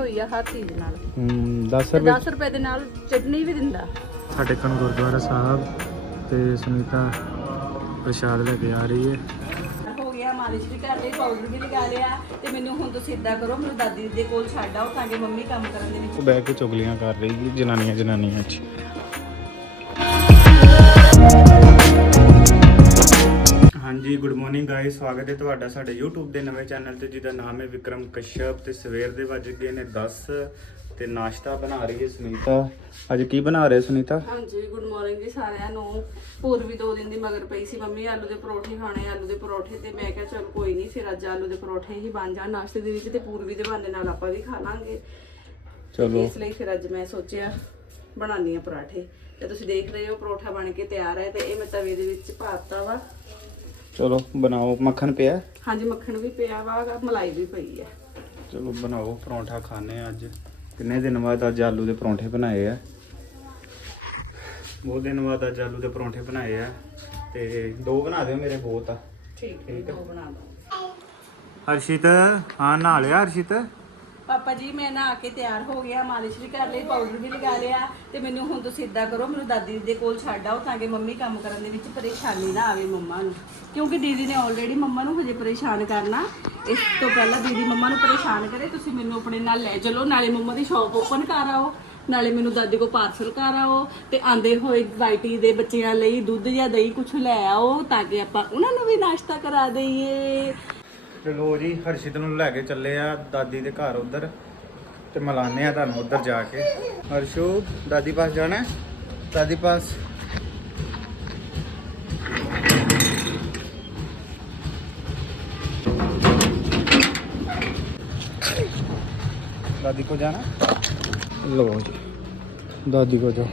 ਹੋਈ ਆ ਹਰ ਚੀਜ਼ ਨਾਲ। ਹੂੰ 10 ਤੇ ਰੁਪਏ 10 ਰੁਪਏ ਦੇ ਨਾਲ ਚਟਨੀ ਵੀ ਦਿੰਦਾ। ਸਾਡੇ ਕਨ ਗੁਰਦੁਆਰਾ ਸਾਹਿਬ ਤੇ ਸੁਨੀਤਾ ਪ੍ਰਸ਼ਾਦ ਲੈ ਕੇ ਆ ਰਹੀ ਹੈ। ਹੋ ਗਿਆ ਮਾਲਿਸ਼ ਵੀ ਕਰ ਲਈ ਪਾਊਡਰ ਵੀ ਲਗਾ ਲਿਆ ਤੇ ਮੈਨੂੰ ਹੁਣ ਤੁਸੀਂ ਇਦਾਂ ਕਰੋ ਮੈਨੂੰ ਦਾਦੀ ਦੇ ਕੋਲ ਛੱਡ ਆਓ ਤਾਂ ਕਿ ਮੰਮੀ ਕੰਮ ਕਰਨ ਦੇ ਵਿੱਚ। ਉਹ ਬਹਿ ਕੇ ਚੁਗਲੀਆਂ ਕਰ ਰਹੀ ਹੈ ਜਨਾਨੀਆਂ ਜਨਾਨੀਆਂ ਚ। ਗੁੱਡ ਮਾਰਨਿੰਗ ਗਾਇਸ ਸਵਾਗਤ ਹੈ ਤੁਹਾਡਾ ਸਾਡੇ YouTube ਦੇ ਨਵੇਂ ਚੈਨਲ ਤੇ ਜਿਹਦਾ ਨਾਮ ਹੈ ਵਿਕਰਮ ਕਸ਼ਯਪ ਤੇ ਸਵੇਰ ਦੇ ਵੱਜ ਗਏ ਨੇ 10 ਤੇ ਨਾਸ਼ਤਾ ਬਣਾ ਰਹੀ ਹੈ ਸੁਨੀਤਾ। ਅੱਜ ਕੀ ਬਣਾ ਰਹੇ ਸੁਨੀਤਾ? ਹਾਂਜੀ ਗੁੱਡ ਮਾਰਨਿੰਗ ਜੀ ਸਾਰਿਆਂ ਨੂੰ। ਪੂਰਵੀ ਦੋ ਦਿਨ ਦੀ ਮਗਰ ਪਈ ਸੀ ਮੰਮੀ ਆਲੂ ਦੇ ਪਰੌਠੇ ਖਾਣੇ ਆਲੂ ਦੇ ਪਰੌਠੇ ਤੇ ਮੈਂ ਕਿਹਾ ਚਲ ਕੋਈ ਨਹੀਂ ਫਿਰ ਅੱਜ ਆਲੂ ਦੇ ਪਰੌਠੇ ਹੀ ਬਣ ਜਾਣ ਨਾਸ਼ਤੇ ਦੇ ਵਿੱਚ ਤੇ ਪੂਰਵੀ ਦੇ ਬਹਾਨੇ ਨਾਲ ਆਪਾਂ ਵੀ ਖਾ ਲਾਂਗੇ। ਚਲੋ। ਇਸ ਲਈ ਫਿਰ ਅੱਜ ਮੈਂ ਸੋਚਿਆ ਬਣਾਉਣੀ ਆ ਪਰਾਠੇ। ਤੇ ਤੁਸੀਂ ਦੇਖ ਰਹੇ ਹੋ ਪਰੌਠਾ ਬਣ ਕੇ ਤਿਆਰ ਹੈ ਤੇ ਇਹ ਮੈਂ ਤਵੇ ਦੇ ਵਿੱਚ ਪਾਤਾ ਵਾ। ਚਲੋ ਬਣਾਓ ਮੱਖਣ ਪਿਆ? ਹਾਂਜੀ ਮੱਖਣ ਵੀ ਪਿਆ ਵਾ ਮਲਾਈ ਵੀ ਪਈ ਹੈ ਚਲੋ ਬਣਾਓ ਪਰੌਂਠਾ ਖਾਣੇ ਆ ਅੱਜ। ਕਿੰਨੇ ਦਿਨ ਬਾਅਦ ਅੱਜ ਆਲੂ ਦੇ ਪਰੌਂਠੇ ਬਣਾਏ ਆ? ਬਹੁਤ ਦਿਨ ਬਾਅਦ ਅੱਜ ਆਲੂ ਦੇ ਪਰੌਂਠੇ ਬਣਾਏ ਆ। ਤੇ ਦੋ ਬਣਾ ਦਿਓ ਮੇਰੇ ਬਹੁਤ ਆ। ਠੀਕ ਹੈ ਦੋ ਬਣਾ ਦੋ ਹਰਸ਼ਿਤ ਹਾਂ ਨਹਾ ਲਿਆ ਹਰਸ਼ਿਤ? ਪਾਪਾ ਜੀ, ਮੈਂ ਨਹਾ ਕੇ ਤਿਆਰ ਹੋ ਗਿਆ ਮਾਲਿਸ਼ ਵੀ ਕਰ ਲਈ ਪਾਊਡਰ ਵੀ ਲਗਾ ਲਿਆ ਤੇ ਮੈਨੂੰ ਹੁਣ ਤੁਸੀਂ ਇਦਾਂ ਕਰੋ, ਮੈਨੂੰ ਦਾਦੀ ਦੇ ਕੋਲ ਛੱਡ ਆਓ ਤਾਂ ਕਿ ਮੰਮੀ ਕੰਮ ਕਰਨ ਦੇ ਵਿੱਚ ਪਰੇਸ਼ਾਨੀ ਨਾ ਆਵੇ ਮੰਮਾ ਨੂੰ। ਕਿਉਂਕਿ ਦੀਦੀ ਨੇ ਆਲਰੇਡੀ ਮੰਮਾ ਨੂੰ ਹਜੇ ਪਰੇਸ਼ਾਨ ਕਰਨਾ। ਇਸ ਤੋਂ ਪਹਿਲਾਂ ਦੀਦੀ ਮੰਮਾ ਨੂੰ ਪਰੇਸ਼ਾਨ ਕਰੇ, ਤੁਸੀਂ ਮੈਨੂੰ ਆਪਣੇ ਨਾਲ ਲੈ ਚਲੋ, ਨਾਲੇ ਮੰਮਾ ਦੀ ਸ਼ਾਪ ਓਪਨ ਕਰ ਆਓ, ਨਾਲੇ ਮੈਨੂੰ ਦਾਦੀ ਕੋ ਪਾਰਸਲ ਕਰ ਆਓ ਤੇ ਆਂਦੇ ਹੋਏ ਵਾਈਟੀ ਦੇ ਬੱਚਿਆਂ ਲਈ ਦੁੱਧ ਜਾਂ ਦਹੀਂ ਕੁਝ ਲੈ ਆਓ ਤਾਂ ਕਿ ਆਪਾਂ ਉਹਨਾਂ ਨੂੰ ਵੀ ਨਾਸ਼ਤਾ ਕਰਾ ਦਈਏ। ਚਲੋ ਜੀ, ਹਰਸ਼ਿਤ ਨੂੰ ਲੈ ਕੇ ਚੱਲੇ ਆ ਦਾਦੀ ਦੇ ਘਰ ਉਧਰ ਤੇ ਮਿਲਾਨੇ ਆ ਤੁਹਾਨੂੰ ਉਧਰ ਜਾ ਕੇ। ਹਰਸ਼ੂ, ਦਾਦੀ ਪਾਸ ਜਾਣਾ ਦਾਦੀ ਪਾਸ। ਦਾਦੀ ਕੋ ਜਾਣਾ? ਲੋ ਜੀ, ਦਾਦੀ ਕੋ ਜਾਓ।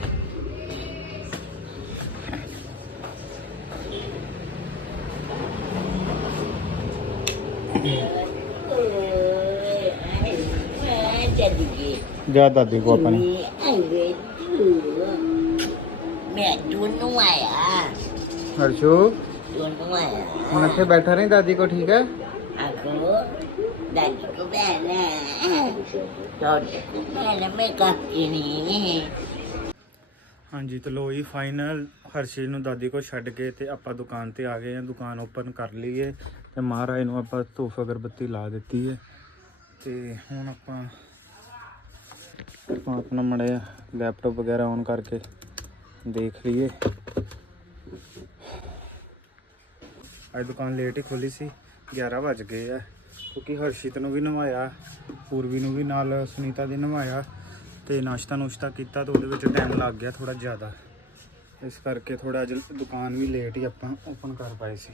ਜਾ ਦਾਦੀ ਕੋ ਆਪਣੀ। mẹ chuôn nó ਹਰਸ਼ੂ chuôn nó ਹੁਣ ਇੱਥੇ ਬੈਠਾ ਰਹੀ ਦਾਦੀ ਕੋ ਠੀਕ ਹੈ? à có đại chỉ có bé nè rồi có bé ਹਾਂਜੀ, ਤੇ ਲੋ ਜੀ ਫਾਈਨਲ ਹਰਸ਼ੀ ਨੂੰ ਦਾਦੀ ਕੋ ਛੱਡ ਕੇ ਤੇ ਆਪਾਂ ਦੁਕਾਨ ਤੇ ਆ ਗਏ ਆ ਦੁਕਾਨ ਓਪਨ ਕਰ ਲਈਏ। ਤੇ ਮਹਾਰਾਜ ਨੂੰ ਆਪਾਂ ਧੂਫ ਅਗਰਬੱਤੀ ਲਾ ਦਿੱਤੀ ਹੈ ਤੇ ਹੁਣ ਆਪਾਂ ਆਪਾਂ ਆਪਣਾ ਮੜਿਆ ਲੈਪਟਾਪ ਵਗੈਰਾ ਔਨ ਕਰਕੇ ਦੇਖ ਲਈਏ। ਅੱਜ ਦੁਕਾਨ ਲੇਟ ਹੀ ਖੋਲੀ ਸੀ 11 ਵਜ ਗਏ ਆ। ਕਿਉਂਕਿ ਹਰਸ਼ਿਤ ਨੂੰ ਵੀ ਨਵਾਇਆ, ਪੂਰਵੀ ਨੂੰ ਵੀ ਨਾਲ ਸੁਨੀਤਾ ਦੀ ਨਵਾਇਆ ਤੇ ਨਾਸ਼ਤਾ ਨੁਸ਼ਤਾ ਕੀਤਾ ਤੇ ਉਹਦੇ ਵਿੱਚ ਟਾਈਮ ਲੱਗ ਗਿਆ ਥੋੜਾ ਜ਼ਿਆਦਾ। ਇਸ ਕਰਕੇ ਥੋੜਾ ਅੱਜ ਦੁਕਾਨ ਵੀ ਲੇਟ ਹੀ ਆਪਾਂ ਓਪਨ ਕਰ ਪਾਏ ਸੀ।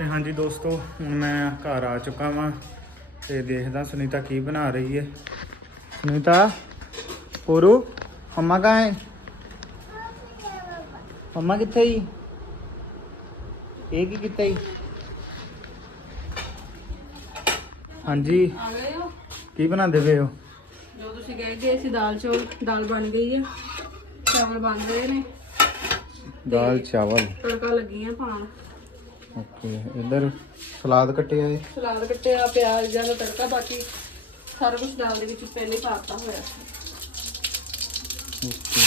ਤੇ ਹਾਂਜੀ ਦੋਸਤੋ ਹੁਣ ਮੈਂ ਘਰ ਆ ਚੁੱਕਾ ਵਾਂ ਤੇ ਦੇਖਦਾ ਸੁਨੀਤਾ ਕੀ ਬਣਾ ਰਹੀ ਹੈ। ਸੁਨੀਤਾ ਪੂਰੂ ਮੰਮਾ ਕਹਾਂ ਹੈ? ਮੰਮਾ ਕਿੱਥੇ ਹੀ ਇਹ ਕੀ ਕੀਤਾ ਹੀ ਹਾਂਜੀ ਆ ਗਏ ਹੋ ਕੀ ਬਣਾਉਂਦੇ ਪਏ ਹੋ? ਜੋ ਤੁਸੀਂ ਕਹਿ ਗਏ ਸੀ ਦਾਲ ਚੌਲ ਦਾਲ ਬਣ ਗਈ ਹੈ ਚਾਵਲ ਬਣ ਗਏ ਨੇ। ਦਾਲ ਚਾਵਲ। ਤੜਕਾ ਲੱਗੀਆਂ ਪਾਣ ਓਕੇ ਇਧਰ ਸਲਾਦ ਕੱਟਿਆ ਹੈ ਸਲਾਦ ਕੱਟਿਆ ਪਿਆਜ਼ ਦਾ ਤੜਕਾ ਬਾਕੀ ਸਾਰਾ ਕੁਝ ਦਾਲ ਦੇ ਵਿੱਚ ਪਹਿਲੇ ਹੀ ਪਾਤਾ ਹੋਇਆ ਸੀ। ਓਕੇ।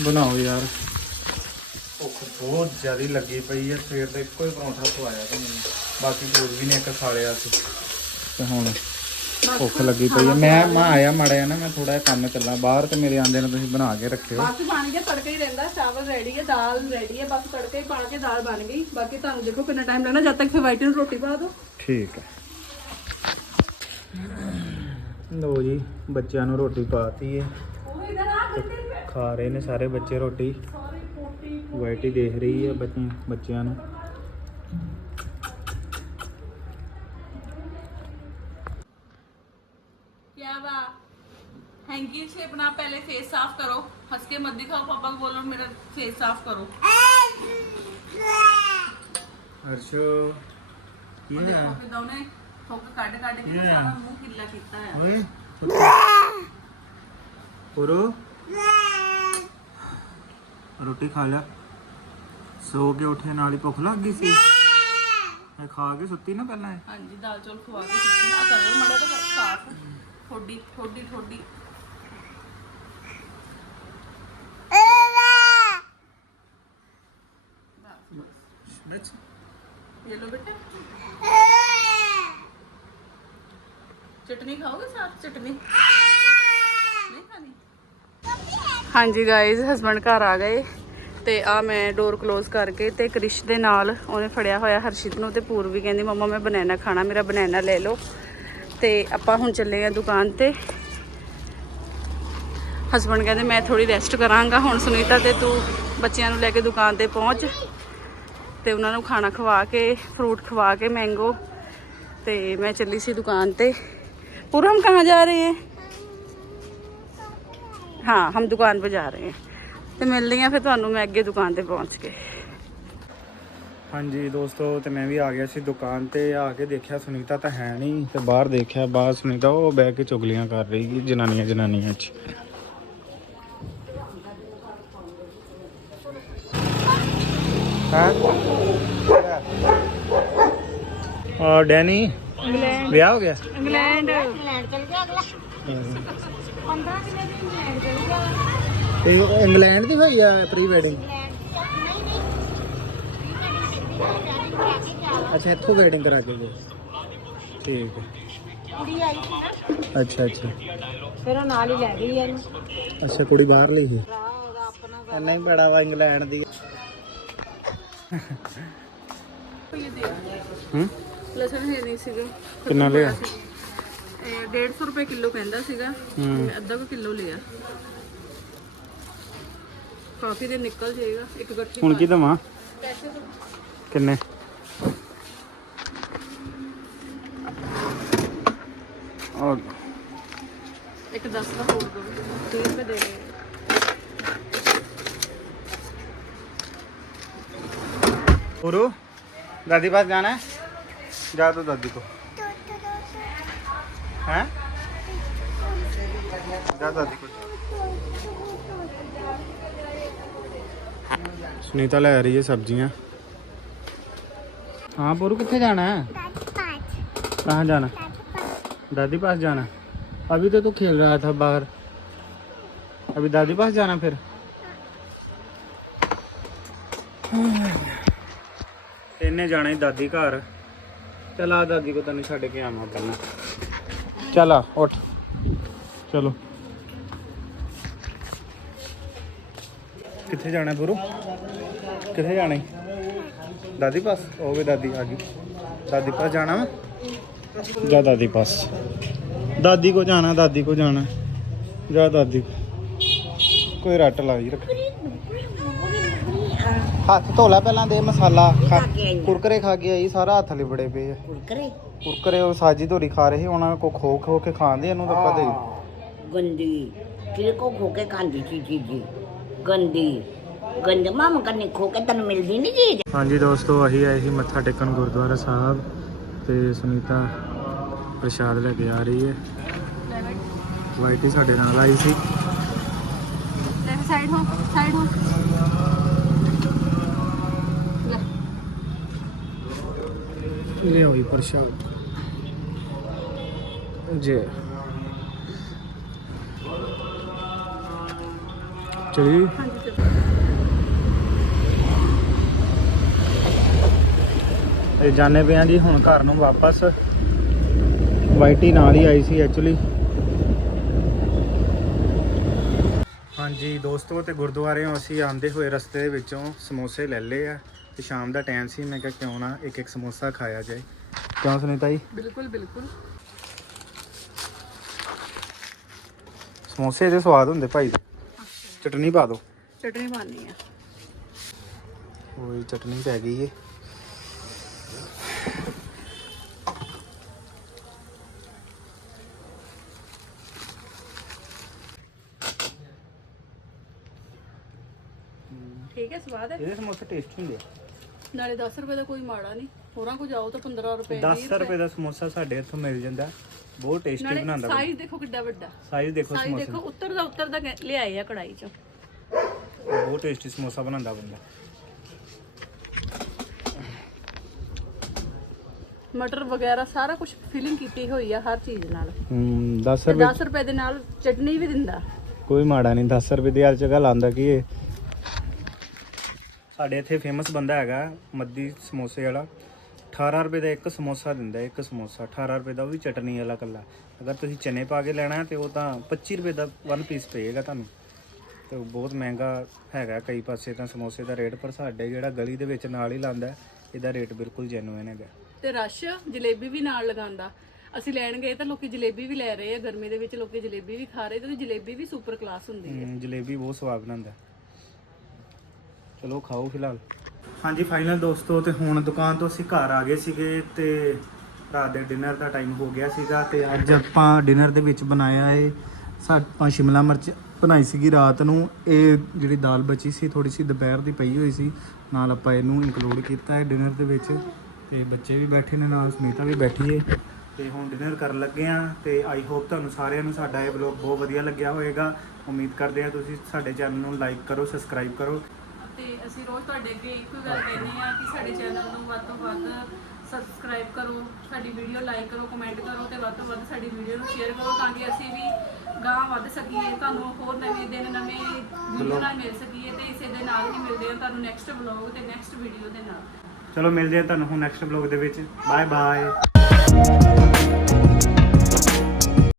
ਬਣਾਓ ਯਾਰ। ਭੁੱਖ ਬਹੁਤ ਜ਼ਿਆਦਾ ਲੱਗੀ ਪਈ ਹੈ ਸਵੇਰ ਦਾ ਇੱਕੋ ਹੀ ਪਰੌਂਠਾ ਖਵਾਇਆ ਤੇ ਮੈਨੂੰ। ਬਾਕੀ ਹੋਰ ਵੀ ਨੇ ਇੱਕ ਖਾ ਲਿਆ ਸੀ। ਤੇ ਹੁਣ ਭੁੱਖ ਲੱਗੀ ਪਈ ਹੈ ਮੈਂ ਮੈਂ ਆਇਆ ਮਾੜਿਆ ਨਾ ਮੈਂ ਥੋੜਾ ਜਿਹਾ ਕੰਮ ਚੱਲਾਂ। ਬਾਹਰ ਤੇ ਮੇਰੇ ਆਂਦੇ ਨੂੰ ਤੁਸੀਂ ਬਣਾ ਕੇ ਰੱਖਿਓ। ਬਸ ਬਣ ਗਿਆ ਤੜਕਾ ਹੀ ਰਹਿੰਦਾ। ਚਾਵਲ ਰੈਡੀ ਹੈ ਦਾਲ ਰੈਡੀ ਹੈ ਬਸ ਤੜਕਾ ਹੀ ਪਾ ਕੇ ਦਾਲ ਬਣ ਗਈ। ਬਾਕੀ ਤੁਹਾਨੂੰ ਦੇਖੋ ਕਿੰਨਾ ਟਾਈਮ ਲੱਗਣਾ। ਜਦ ਤੱਕ ਫਿਰ ਵਾਈਟ ਨੂੰ ਰੋਟੀ ਪਾ ਦਿਓ। ਠੀਕ ਹੈ। ਲੋ ਜੀ ਬੱਚਿਆਂ ਨੂੰ ਰੋਟੀ ਪਾਤੀ ਹੈ ਖਾ ਰਹੇ ਨੇ ਸਾਰੇ ਬੱਚੇ ਰੋਟੀ। ਵਾਈਟੀ ਦੇਖ ਰਹੀ ਹੈ ਬੱਚੇ ਬੱਚਿਆਂ ਨੂੰ। हैंकी से अपना पहले फेस साफ़ करो। हंस के मत दिखाओ पापा को बोलो मेरा फेस साफ़ करो। हर्षो दोनों थोक काट काट के सारा मुँह किल्ला किता है। तो पुरो रोटी खा लिया। सो के उठे नाली भुख लग गई सी। मैं खा के सुती ना पहला। हाँ जी दाल चौल खवा के सुती ना करो मड़ा तो साफ़। थोड़ी थोड़ी थोड़ी। ਆ ਕਰਿਓ ਮੜਾ ਤਾਂ ਸਾਫ ਥੋੜੀ ਥੋੜੀ ਥੋੜੀ ये लो बेटा चटनी खाओगे साथ चटनी नहीं खानी ਹਾਂਜੀ ਗਾਇਜ਼ ਹਸਬੰਡ ਘਰ ਆ ਗਏ ਤੇ ਆ ਮੈਂ ਡੋਰ ਕਲੋਜ਼ ਕਰਕੇ ਤੇ ਕ੍ਰਿਸ਼ ਦੇ ਨਾਲ ਉਹਨੇ ਫੜਿਆ ਹੋਇਆ ਹਰਸ਼ਿਤ ਨੂੰ ਤੇ ਪੂਰਵੀ ਕਹਿੰਦੀ ਮੰਮਾ ਮੈਂ ਬਨਾਨਾ ਖਾਣਾ ਮੇਰਾ ਬਨਾਨਾ ਲੈ ਲਓ ਤੇ ਆਪਾਂ ਹੁਣ ਚੱਲੇ ਆ ਦੁਕਾਨ ਤੇ ਹਸਬੰਡ ਕਹਿੰਦੇ ਮੈਂ ਥੋੜੀ ਰੈਸਟ ਕਰਾਂਗਾ ਹੁਣ ਸੁਨੀਤਾ ਤੇ ਤੂੰ ਬੱਚਿਆਂ ਨੂੰ ਲੈ ਕੇ ਦੁਕਾਨ ਤੇ ਪਹੁੰਚ ਤੇ ਉਹਨਾਂ ਨੂੰ ਖਾਣਾ ਖਵਾ ਕੇ ਫਰੂਟ ਖਵਾ ਕੇ ਮੈਂਗੋ ਤੇ मैं चली सी दुकान पे पूरा हम कहाँ जा रहे हैं हाँ हम दुकान पे जा रहे हैं ਤੇ ਮਿਲਦੀ ਆ ਫਿਰ ਤੁਹਾਨੂੰ ਮੈਂ ਅੱਗੇ ਦੁਕਾਨ ਤੇ ਪਹੁੰਚ ਕੇ ਹਾਂਜੀ ਦੋਸਤੋ ਤੇ ਮੈਂ ਵੀ ਆ ਗਿਆ ਸੀ ਦੁਕਾਨ ਤੇ ਆ ਕੇ ਦੇਖਿਆ ਸੁਨੀਤਾ ਤਾਂ ਹੈ ਨਹੀਂ ਤੇ ਬਾਹਰ ਦੇਖਿਆ ਬਾਹਰ ਸੁਨੀਤਾ ਉਹ ਬਹਿ ਕੇ ਚੁਗਲੀਆਂ ਕਰ ਰਹੀ ਸੀ ਜਨਾਨੀਆਂ ਜਨਾਨੀਆਂ 'ਚ ਹਾਂ। ਆ ਡੈਨੀ ਵਿਆਹ ਹੋ ਗਿਆ? ਇੰਗਲੈਂਡ। ਇੰਗਲੈਂਡ ਚਲ ਗਿਆ ਅਗਲਾ। 15 ਕਿਲੇ ਦੀ ਇੰਗਲੈਂਡ ਚਲ ਗਿਆ। ਤੇ ਇੰਗਲੈਂਡ ਦੀ ਹੋਈ ਆ ਪ੍ਰੀ ਵੈਡਿੰਗ? ਇੰਗਲੈਂਡ ਨਹੀਂ ਨਹੀਂ ਪ੍ਰੀ ਵੈਡਿੰਗ ਕਰਾ ਕੇ ਜਾ ਅੱਛਾ ਇੱਥੋਂ ਵੈਡਿੰਗ ਕਰਾ ਕੇ ਗਏ। ਠੀਕ ਹੈ। ਕੁੜੀ ਆਈ ਸੀ ਨਾ। ਅੱਛਾ ਅੱਛਾ। ਫਿਰ ਉਹ ਨਾਲ ਹੀ ਲੈ ਗਈ ਇਹਨੂੰ। ਅੱਛਾ ਕੁੜੀ ਬਾਹਰ ਲਈ ਸੀ। ਭਰਾ ਉਹਦਾ ਆਪਣਾ ਇੰਨਾ ਹੀ ਬੜਾ ਵਾ ਇੰਗਲੈਂਡ ਦੀ। ਹੂੰ? ਲਸਣ ਹੈ ਨਹੀਂ ਸੀਗਾ। ਕਿੰਨਾ ਲਿਆ? ਇਹ 150 ਰੁਪਏ ਕਿਲੋ ਕਹਿੰਦਾ ਸੀਗਾ ਮੈਂ ਅੱਧਾ ਕੁ ਕਿਲੋ ਲਿਆ। ਕਾਫੀ ਦੇ ਨਿਕਲ ਜਾਏਗਾ ਇੱਕ ਗੱਠੀ ਹੁਣ ਕੀ ਦਵਾਂ? ਕਿੰਨੇ? गुरु, दादी पास जाना है? जा तो दादी को। हैं? जा दादी को। सुनीता ले रही है सब्ज़ियाँ। हाँ बोरू, कितने जाना है? कहाँ जाना दादी पास जाना अभी तो तू खेल रहा था बाहर। अभी दादी पास जाना फिर? ਇਹਨੇ ਜਾਣਾ ਹੀ ਦਾਦੀ ਘਰ। ਚਲ ਆ ਦਾਦੀ ਕੋ ਤੈਨੂੰ ਛੱਡ ਕੇ ਆਵਾਂ ਪਹਿਲਾਂ। ਚਲ ਆ, ਉੱਠ। ਚਲੋ। ਕਿੱਥੇ ਜਾਣਾ ਗੁਰੂ? ਕਿੱਥੇ ਜਾਣਾ ਈ? ਦਾਦੀ ਪਾਸ? ਉਹ ਵੀ ਦਾਦੀ ਆ ਗਈ। ਦਾਦੀ ਪਾਸ ਜਾਣਾ ਵਾ? ਜਾ ਦਾਦੀ ਪਾਸ। ਦਾਦੀ ਕੋ ਜਾਣਾ, ਦਾਦੀ ਕੋ ਜਾਣਾ। ਜਾ ਦਾਦੀ ਕੋਈ ਰੱਟ ਲਾ ਜੀ ਰੱਖ। ਹੱਥ ਧੋ ਲੈ ਪਹਿਲਾਂ ਦੇ ਮਸਾਲਾ ਖਾ ਖਾ ਕੇ ਆਈ ਆ। ਕੁਰਕਰੇ ਖਾ ਕੇ ਆਈ ਸਾਰਾ ਹੱਥ ਲਿਬੜੇ ਪਏ ਆ। ਕੁਰਕਰੇ? ਕੁਰਕਰੇ ਉਹ ਸਾਜੀ ਧੋਰੀ ਖਾ ਰਹੇ ਉਹਨਾਂ ਕੋ ਖੋ ਖੋ ਕੇ ਖਾਂਦੇ ਇਹਨੂੰ ਤਾਂ ਪਤਾ ਹੀ ਗੰਦੀ। ਕਿਹਦੇ ਕੋ ਖੋ ਕੇ ਖਾਂਦੀ ਸੀ ਚੀਜ਼ੀ? ਗੰਦੀ। ਗੰਦ। ਮਾਮ ਕੰਨੇ ਖੋ ਕੇ ਤੈਨੂੰ ਮਿਲਦੀ ਨਹੀਂ ਚੀਜ਼? ਹਾਂਜੀ ਦੋਸਤੋ ਅਸੀਂ ਆਏ ਸੀ ਮੱਥਾ ਟੇਕਣ ਗੁਰਦੁਆਰਾ ਸਾਹਿਬ ਤੇ ਸੁਨੀਤਾ ਪ੍ਰਸ਼ਾਦ ਲੈ ਕੇ ਆ ਰਹੀ ਹੈ। ਵਾਈਟੀ ਸਾਡੇ ਨਾਲ ਆਈ ਸੀ। ਲੈ ਸਾਈਡ ਹੋ ਸਾਈਡ ਹੋ। ਲੈ ਲਿਆਈ ਪ੍ਰਸ਼ਾਦ ਜੀ ਚਲੀ ਤੇ ਜਾਣੇ ਪਏ ਆ ਜੀ ਹੁਣ ਘਰ ਨੂੰ ਵਾਪਸ। ਵਾਈਟੀ ਨਾਲ ਹੀ ਆਈ ਸੀ ਐਕਚੁਅਲੀ ਹਾਂਜੀ ਦੋਸਤੋ ਤੇ ਗੁਰਦੁਆਰਿਓਂ ਅਸੀਂ ਆਂਦੇ ਹੋਏ ਰਸਤੇ ਦੇ ਵਿੱਚੋਂ ਸਮੋਸੇ ਲੈ ਲਏ ਆ। ਤੇ ਸ਼ਾਮ ਦਾ ਟਾਈਮ ਸੀ ਮੈਂ ਕਿਹਾ ਕਿਉਂ ਨਾ ਇੱਕ ਇੱਕ ਸਮੋਸਾ ਖਾਇਆ ਜਾਏ। ਕਿਉਂ ਸੁਨੀਤਾ ਜੀ ਬਿਲਕੁਲ ਬਿਲਕੁਲ। ਸਮੋਸੇ ਦੇ ਸਵਾਦ ਹੁੰਦੇ ਭਾਈ ਚਟਨੀ ਪਾ ਦਿਓ ਚਟਨੀ ਪਾਣੀ ਆ। ਉਹੀ ਚਟਨੀ ਪੈ ਗਈ ਏ। ਠੀਕ ਹੈ ਸਵਾਦ ਹੈ? ਇਹਦੇ ਸਮੋਸੇ ਟੇਸਟ ਹੁੰਦੇ ਆ। ਨਾਲੇ 10 ਰੁਪਏ ਦਾ ਕੋਈ ਮਾੜਾ ਨਹੀਂ। ਹੋਰਾਂ ਕੋ ਜਾਓ ਤਾਂ 15 ਰੁਪਏ 10 ਰੁਪਏ। ਦਾ ਸਮੋਸਾ ਸਾਡੇ ਇੱਥੋਂ ਮਿਲ ਜਾਂਦਾ। ਬਹੁਤ ਟੇਸਟੀ ਨਾਲੇ ਬਣਾਉਂਦਾ ਸਾਈਜ਼ ਦੇਖੋ ਕਿੱਡਾ ਵੱਡਾ। ਸਾਈਜ਼ ਦੇਖੋ ਸਾਈਜ਼ ਸਮੋਸੇ। ਦੇਖੋ ਉੱਤਰ ਦਾ ਉੱਤਰ ਦਾ ਲਿਆਏ ਆ ਕੜਾਈ ਚੋਂ। ਬਹੁਤ ਟੇਸਟੀ ਸਮੋਸਾ ਬਣਾਉਂਦਾ ਬੰਦਾ। ਮਟਰ ਵਗੈਰਾ ਸਾਰਾ ਕੁਝ ਫਿਲਿੰਗ ਕੀਤੀ ਹੋਈ ਆ ਹਰ ਚੀਜ਼ ਨਾਲ। ਹੂੰ 10 ਤੇ ਰੁਪਏ 10 ਰੁਪਏ ਦੇ ਨਾਲ ਚਟਨੀ ਵੀ ਦਿੰਦਾ। ਕੋਈ ਮਾੜਾ ਨਹੀਂ 10 ਰੁਪਏ ਦੀ ਹਰ ਜਗ੍ਹਾ ਲਾਂਦਾ ਕੀ ਇਹ ਸਾਡੇ ਇੱਥੇ ਫੇਮਸ ਬੰਦਾ ਹੈਗਾ ਮੱਦੀ ਸਮੋਸੇ ਵਾਲਾ। 18 ਰੁਪਏ ਦਾ ਇੱਕ ਸਮੋਸਾ ਦਿੰਦਾ ਇੱਕ ਸਮੋਸਾ। 18 ਰੁਪਏ ਦਾ ਉਹ ਵੀ ਚਟਨੀ ਵਾਲਾ ਕੱਲਾ ਅਗਰ ਤੁਸੀਂ ਚਨੇ ਪਾ ਕੇ ਲੈਣਾ ਤੇ ਉਹ ਤਾਂ 25 ਰੁਪਏ ਦਾ ਵਨ ਪੀਸ ਪਏਗਾ ਤੁਹਾਨੂੰ। ਤੇ ਬਹੁਤ ਮਹਿੰਗਾ ਹੈਗਾ ਕਈ ਪਾਸੇ ਤਾਂ ਸਮੋਸੇ ਦਾ ਰੇਟ ਪਰ ਸਾਡੇ ਜਿਹੜਾ ਗਲੀ ਦੇ ਵਿੱਚ ਨਾਲ ਹੀ ਲਾਂਦਾ ਇਹਦਾ ਰੇਟ ਬਿਲਕੁਲ ਜੈਨੂਇਨ ਹੈਗਾ। ਤੇ ਰਸ਼ ਜਲੇਬੀ ਵੀ ਨਾਲ ਲਗਾਉਂਦਾ। ਅਸੀਂ ਲੈਣ ਗਏ ਤਾਂ ਲੋਕੀ ਜਲੇਬੀ ਵੀ ਲੈ ਰਹੇ ਆ ਗਰਮੀ ਦੇ ਵਿੱਚ ਲੋਕੀ ਜਲੇਬੀ ਵੀ ਖਾ ਰਹੇ ਤੇ ਜਲੇਬੀ ਵੀ ਸੁਪਰ ਕਲਾਸ ਹੁੰਦੀ ਹੈ ਜਲੇਬੀ ਬਹੁਤ ਸਵਾਦ ਬਣਾਉਂਦਾ। ਚਲੋ ਖਾਓ ਫਿਲਹਾਲ। ਹਾਂਜੀ ਫਾਈਨਲ ਦੋਸਤੋ, ਤੇ ਹੁਣ ਦੁਕਾਨ ਤੋਂ ਅਸੀਂ ਘਰ ਆ ਗਏ ਸੀਗੇ ਤੇ ਰਾਤ ਦੇ ਡਿਨਰ ਦਾ ਟਾਈਮ ਹੋ ਗਿਆ ਸੀਗਾ ਤੇ ਅੱਜ ਆਪਾਂ ਡਿਨਰ ਦੇ ਵਿੱਚ ਬਣਾਇਆ ਏ ਆਪਾਂ ਸ਼ਿਮਲਾ ਮਿਰਚ ਬਣਾਈ ਸੀਗੀ ਰਾਤ ਨੂੰ। ਇਹ ਜਿਹੜੀ ਦਾਲ ਬਚੀ ਸੀ ਥੋੜੀ ਸੀ ਦੁਪਹਿਰ ਦੀ ਪਈ ਹੋਈ ਸੀ। ਨਾਲ ਆਪਾਂ ਇਹਨੂੰ ਇਨਕਲੂਡ ਕੀਤਾ ਹੈ ਡਿਨਰ ਦੇ ਵਿੱਚ ਤੇ ਬੱਚੇ ਵੀ ਬੈਠੇ ਨੇ ਨਾਲ, ਸੁਨੀਤਾ ਵੀ ਬੈਠੀ ਏ। ਤੇ ਹੁਣ ਡਿਨਰ ਕਰਨ ਲੱਗੇ ਆ ਤੇ ਆਈ ਹੋਪ ਤੁਹਾਨੂੰ ਸਾਰਿਆਂ ਨੂੰ ਸਾਡਾ ਇਹ ਵਲੌਗ ਬਹੁਤ ਵਧੀਆ ਲੱਗਿਆ ਹੋਵੇਗਾ ਉਮੀਦ ਕਰਦੇ ਆ ਤੁਸੀਂ ਸਾਡੇ ਚੈਨਲ ਨੂੰ ਲਾਈਕ ਕਰੋ ਸਬਸਕ੍ਰਾਈਬ ਕਰੋ। ਤੇ ਅਸੀਂ ਰੋਜ਼ ਤੁਹਾਡੇ ਅੱਗੇ ਇੱਕੋ ਹੀ ਗੱਲ ਕਹਿੰਦੇ ਆ ਕਿ ਸਾਡੇ ਚੈਨਲ ਨੂੰ ਵੱਧ ਤੋਂ ਵੱਧ ਸਬਸਕ੍ਰਾਈਬ ਕਰੋ, ਸਾਡੀ ਵੀਡੀਓ ਲਾਈਕ ਕਰੋ ਕਮੈਂਟ ਕਰੋ ਤੇ ਵੱਧ ਤੋਂ ਵੱਧ ਸਾਡੀ ਵੀਡੀਓ ਨੂੰ ਸ਼ੇਅਰ ਕਰੋ ਤਾਂ ਕਿ ਅਸੀਂ ਵੀ ਗਾਂ ਵੱਧ ਸਕੀਏ, ਤੁਹਾਨੂੰ ਹੋਰ ਨਵੇਂ ਦਿਨ, ਨਵੇਂ ਵੀਡੀਓ ਨਾਲ ਮਿਲ ਸਕੀਏ ਤੇ ਇਸੇ ਦੇ ਨਾਲ ਹੀ ਮਿਲਦੇ ਹਾਂ ਤੁਹਾਨੂੰ ਨੈਕਸਟ ਵਲੌਗ ਤੇ ਨੈਕਸਟ ਵੀਡੀਓ ਦੇ ਨਾਲ। ਚਲੋ ਮਿਲਦੇ ਆ ਤੁਹਾਨੂੰ ਹੁਣ ਨੈਕਸਟ ਵਲੌਗ ਦੇ ਵਿੱਚ। Bye bye